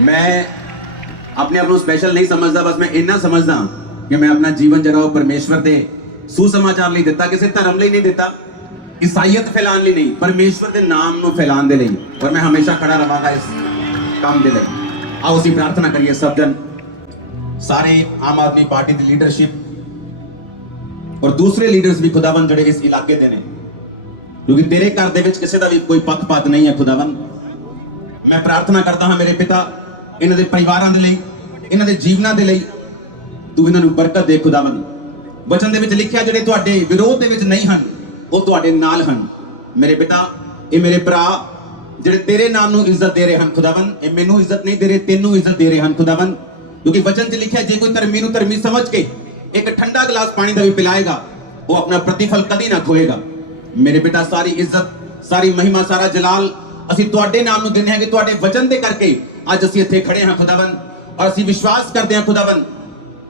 ਮੈਂ ਆਪਣੇ ਆਪ ਨੂੰ ਸਪੈਸ਼ਲ ਨਹੀਂ ਸਮਝਦਾ ਬਸ ਮੈਂ ਇੰਨਾ ਸਮਝਦਾ ਕਿ ਮੈਂ ਆਪਣਾ ਜੀਵਨ ਜਿਹੜਾ ਉਹ ਪਰਮੇਸ਼ਵਰ ਦੇ ਸੁਸਮਾਚਾਰ ਲਈ ਦਿੱਤਾ ਕਿਸੇ ਧਰਮ ਲਈ ਨਹੀਂ ਦਿੱਤਾ ਈਸਾਈਅਤ ਫੈਲਾਉਣ ਲਈ ਨਹੀਂ ਪਰਮੇਸ਼ਵਰ ਦੇ ਨਾਮ ਨੂੰ ਫੈਲਾਉਣ ਦੇ ਲਈ ਔਰ ਮੈਂ ਹਮੇਸ਼ਾ ਖੜਾ ਰਵਾਂਗਾ ਇਸ ਕੰਮ ਦੇ ਲਈ ਆਓ ਅਸੀਂ ਪ੍ਰਾਰਥਨਾ ਕਰੀਏ ਸਭ ਜਨ ਸਾਰੇ ਆਮ ਆਦਮੀ ਪਾਰਟੀ ਦੀ ਲੀਡਰਸ਼ਿਪ ਔਰ ਦੂਸਰੇ ਲੀਡਰਸ ਵੀ ਖੁਦਾਵੰ ਜਿਹੜੇ ਇਸ ਇਲਾਕੇ ਦੇ ਨੇ ਕਿਉਂਕਿ ਤੇਰੇ ਘਰ ਦੇ ਵਿੱਚ ਕਿਸੇ ਦਾ ਵੀ ਕੋਈ ਪੱਖਪਾਤ ਨਹੀਂ ਹੈ ਖੁਦਾਵੰ ਮੈਂ ਪ੍ਰਾਰਥਨਾ ਕਰਦਾ ਹਾਂ ਮੇਰੇ ਪਿਤਾ ਇਹਨਾਂ ਦੇ ਪਰਿਵਾਰਾਂ ਦੇ ਲਈ, ਇਹਨਾਂ ਦੇ ਜੀਵਨਾਂ ਦੇ ਲਈ ਤੂੰ ਇਹਨਾਂ ਨੂੰ ਬਰਕਤ ਦੇ ਖੁਦਾਵੰ ਵਚਨ ਦੇ ਵਿੱਚ ਲਿਖਿਆ ਜਿਹੜੇ ਤੁਹਾਡੇ ਵਿਰੋਧ ਦੇ ਵਿੱਚ ਨਹੀਂ ਹਨ, ਉਹ ਤੁਹਾਡੇ ਨਾਲ ਹਨ। ਮੇਰੇ ਪਿਤਾ, ਇਹ ਮੇਰੇ ਭਰਾ, ਜਿਹੜੇ ਤੇਰੇ ਨਾਮ ਨੂੰ ਇੱਜ਼ਤ ਦੇ ਰਹੇ ਹਨ ਖੁਦਾਵੰ ਇਹ ਮੈਨੂੰ ਇੱਜ਼ਤ ਨਹੀਂ ਦੇ ਰਹੇ, ਤੈਨੂੰ ਇੱਜ਼ਤ ਦੇ ਰਹੇ ਹਨ ਖੁਦਾਵੰ ਕਿਉਂਕਿ ਵਚਨ 'ਚ ਲਿਖਿਆ ਜੇ ਕੋਈ ਧਰਮੀ ਨੂੰ ਧਰਮੀ ਸਮਝ ਕੇ ਇੱਕ ਠੰਡਾ ਗਲਾਸ ਪਾਣੀ ਦਾ ਵੀ ਪਿਲਾਏਗਾ, ਉਹ ਆਪਣਾ ਪ੍ਰਤੀਫਲ ਕਦੀ ਨਾ ਖੋਏਗਾ। ਮੇਰੇ ਪਿਤਾ, ਸਾਰੀ ਇੱਜ਼ਤ, ਸਾਰੀ ਮਹਿਮਾ, ਸਾਰਾ ਜਲਾਲ ਅਸੀਂ ਤੁਹਾਡੇ ਨਾਮ ਨੂੰ ਦਿੰਦੇ ਹਾਂ ਕਿ ਤੁਹਾਡੇ ਵਚਨ ਦੇ ਕਰਕੇ ਅੱਜ ਅਸੀਂ ਇੱਥੇ ਖੜੇ ਹਾਂ ਖੁਦਾਵੰ ਔਰ ਅਸੀਂ ਵਿਸ਼ਵਾਸ ਕਰਦੇ ਹਾਂ ਖੁਦਾਵੰ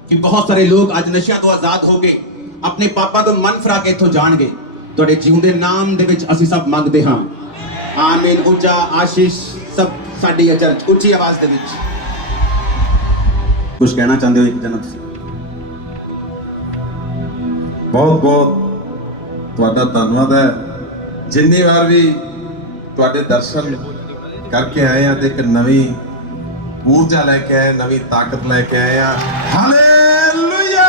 ਕਿ ਬਹੁਤ ਸਾਰੇ ਲੋਕ ਅੱਜ ਨਸ਼ਿਆਂ ਤੋਂ ਆਜ਼ਾਦ ਹੋ ਗਏ ਆਪਣੇ ਪਾਪਾਂ ਤੋਂ ਮਨ ਫਰਾ ਕੇ ਇੱਥੋਂ ਜਾਣਗੇ। ਤੁਹਾਡੇ ਜਿਉਂਦੇ ਨਾਮ ਦੇ ਵਿੱਚ ਅਸੀਂ ਸਭ ਮੰਗਦੇ ਹਾਂ। ਆਮੀਨ, ਉੱਚਾ ਆਸ਼ੀਸ਼ ਸਭ ਸਾਡੀ ਚਰਚ ਉੱਚੀ ਆਵਾਜ਼ ਦੇ ਵਿੱਚ। ਕੁਝ ਕਹਿਣਾ ਚਾਹੁੰਦੇ ਹੋ ਇੱਕ ਜਨਾ ਤੁਸੀਂ? ਬਹੁਤ ਬਹੁਤ ਤੁਹਾਡਾ ਧੰਨਵਾਦ ਹੈ। ਜਿੰਨੀ ਵਾਰ ਵੀ ਤੁਹਾਡੇ ਦਰਸ਼ਨ ਕਰਕੇ ਆਏ ਆ ਤੇ ਇੱਕ ਨਵੀਂ ਊਰਜਾ ਲੈ ਕੇ ਆਏ, ਨਵੀਂ ਤਾਕਤ ਲੈ ਕੇ ਆਏ ਆ। ਹਾਲੇਲੂਇਆ!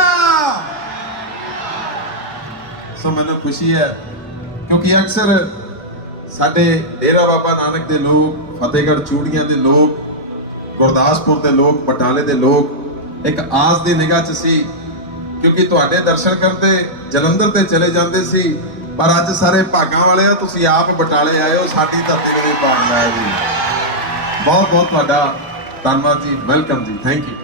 ਸੋ ਮੈਨੂੰ ਖੁਸ਼ੀ ਹੈ, ਕਿਉਂਕਿ ਅਕਸਰ ਸਾਡੇ ਡੇਰਾ ਬਾਬਾ ਨਾਨਕ ਦੇ ਲੋਕ, ਫਤਿਹਗੜ੍ਹ ਚੂੜੀਆਂ ਦੇ ਲੋਕ, ਗੁਰਦਾਸਪੁਰ ਦੇ ਲੋਕ, ਬਟਾਲੇ ਦੇ ਲੋਕ, ਇੱਕ ਆਸ ਦੀ ਨਿਗਾਹ 'ਚ ਸੀ, ਕਿਉਂਕਿ ਤੁਹਾਡੇ ਦਰਸ਼ਨ ਕਰਦੇ, ਜਲੰਧਰ ਤੇ ਚਲੇ ਜਾਂਦੇ ਸੀ, ਪਰ ਅੱਜ ਸਾਰੇ ਭਾਗਾਂ ਵਾਲੇ ਆ, ਤੁਸੀਂ ਆਪ ਬਟਾਲੇ ਆਏ ਹੋ, ਸਾਡੀ ਧਰਤੀ ਨੂੰ ਵੀ ਪਾਉਣ ਲਾਇਆ ਜੀ। ਬਹੁਤ ਬਹੁਤ ਤੁਹਾਡਾ ਧੰਨਵਾਦ ਜੀ ਵੈਲਕਮ ਜੀ ਥੈਂਕ ਯੂ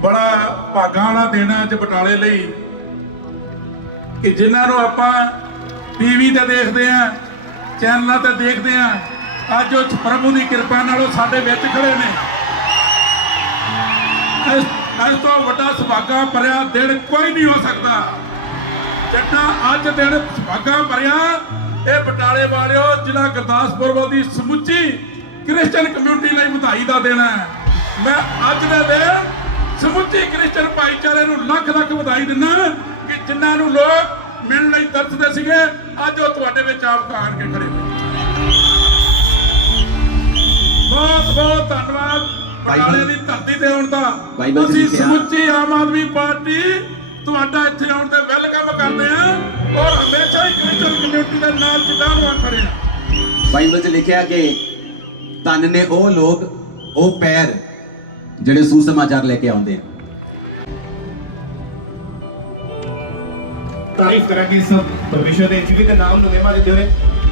ਬੜਾ ਭਾਗਾਂ ਵਾਲਾ ਦਿਨ ਅੱਜ ਬਟਾਲੇ ਲਈ। ਕਿ ਜਿਨ੍ਹਾਂ ਨੂੰ ਆਪਾਂ ਟੀਵੀ ਤੇ ਦੇਖਦੇ ਆ, ਚੈਨਲਾਂ ਤੇ ਦੇਖਦੇ ਆ, ਅੱਜ ਉਹ ਪ੍ਰਭੂ ਦੀ ਕਿਰਪਾ ਨਾਲ ਉਹ ਸਾਡੇ ਵਿੱਚ ਖੜੇ ਨੇ। ਇਸ ਤੋਂ ਵੱਡਾ ਸੁਭਾਗਾ ਭਰਿਆ ਦਿਨ ਕੋਈ ਨਹੀਂ ਹੋ ਸਕਦਾ। ਜਿੱਦਾਂ ਅੱਜ ਦਿਨ ਸੁਭਾਗਾ ਭਰਿਆ ਇਹ ਬਟਾਲੇ ਵਾਲਿਓ ਜ਼ਿਲ੍ਹਾ ਗੁਰਦਾਸਪੁਰ ਵੱਲ ਦੀ ਸਮੁੱਚੀ ਕ੍ਰਿਸਚੀਅਨ ਕਮਿਊਨਿਟੀ ਲਈ ਵਧਾਈ ਦਾ ਦਿਨ ਹੈ। ਮੈਂ ਅੱਜ ਦੇ ਦਿਨ ਸਮੁੱਚੀ ਕ੍ਰਿਸਚੀਅਨ ਭਾਈਚਾਰੇ ਨੂੰ ਲੱਖ ਲੱਖ ਵਧਾਈ ਦਿੰਦਾ ਕਿ ਜਿਨ੍ਹਾਂ ਨੂੰ ਲੋਕ ਮਿਲਣ ਲਈ ਤਰਸਦੇ ਸੀਗੇ ਅੱਜ ਉਹ ਤੁਹਾਡੇ ਵਿੱਚ ਆਪ ਆਣ ਕੇ ਖੜੇ ਨੇ ਬਹੁਤ ਬਹੁਤ ਧੰਨਵਾਦ ਬਟਾਲੇ ਦੀ ਧਰਤੀ ਤੇ ਆਉਣ ਦਾ। ਲਿਖਿਆ- ਸਮੁੱਚੀ ਆਮ ਆਦਮੀ ਪਾਰਟੀ ਤੁਹਾਡਾ ਇੱਥੇ ਆਉਣ ਤੇ ਵੈਲਕਮ ਕਰਦੇ ਆ। ਔਰ ਹਮੇਸ਼ਾ ਹੀ ਕ੍ਰਿਸਚੀਅਨ ਕਮਿਊਨਿਟੀ ਦੇ ਨਾਲ ਜਿੱਦਾਂ ਖੜੇ ਆ ਬਾਈਬਲ 'ਚ ਲਿਖਿਆ ਕਿ ਧੰਨ ਨੇ ਉਹ ਲੋਕ ਉਹ ਪੈਰ ਜਿਹੜੇ ਸੁਸਮਾਚਾਰ ਲੈ ਕੇ ਆਉਂਦੇ ਆ। ਤਾਰੀਫ ਕਰਾਂਗੇ ਸਭ ਪਰਮੇਸ਼ਰ ਦੇ ਜੀਵਿਤ ਨਾਮ ਨੂੰ ਮਹਿਮਾ ਦਿੰਦੇ ਹੋਏ।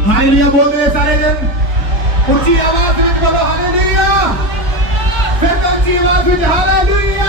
ਹਾਲੇਲੂਇਆ ਬੋਲਦੇ ਨੇ ਸਾਰੇ ਜਨ। ਉੱਚੀ ਆਵਾਜ਼ ਵਿੱਚ ਬੋਲੋ ਹਾਲੇਲੂਇਆ। ਫਿਰ ਤੋਂ ਉੱਚੀ ਆਵਾਜ਼ ਵਿੱਚ ਹਾਲੇਲੂਇਆ।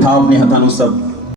ਉਠਾਓ ਆਪਣੇ ਹੱਥਾਂ ਨੂੰ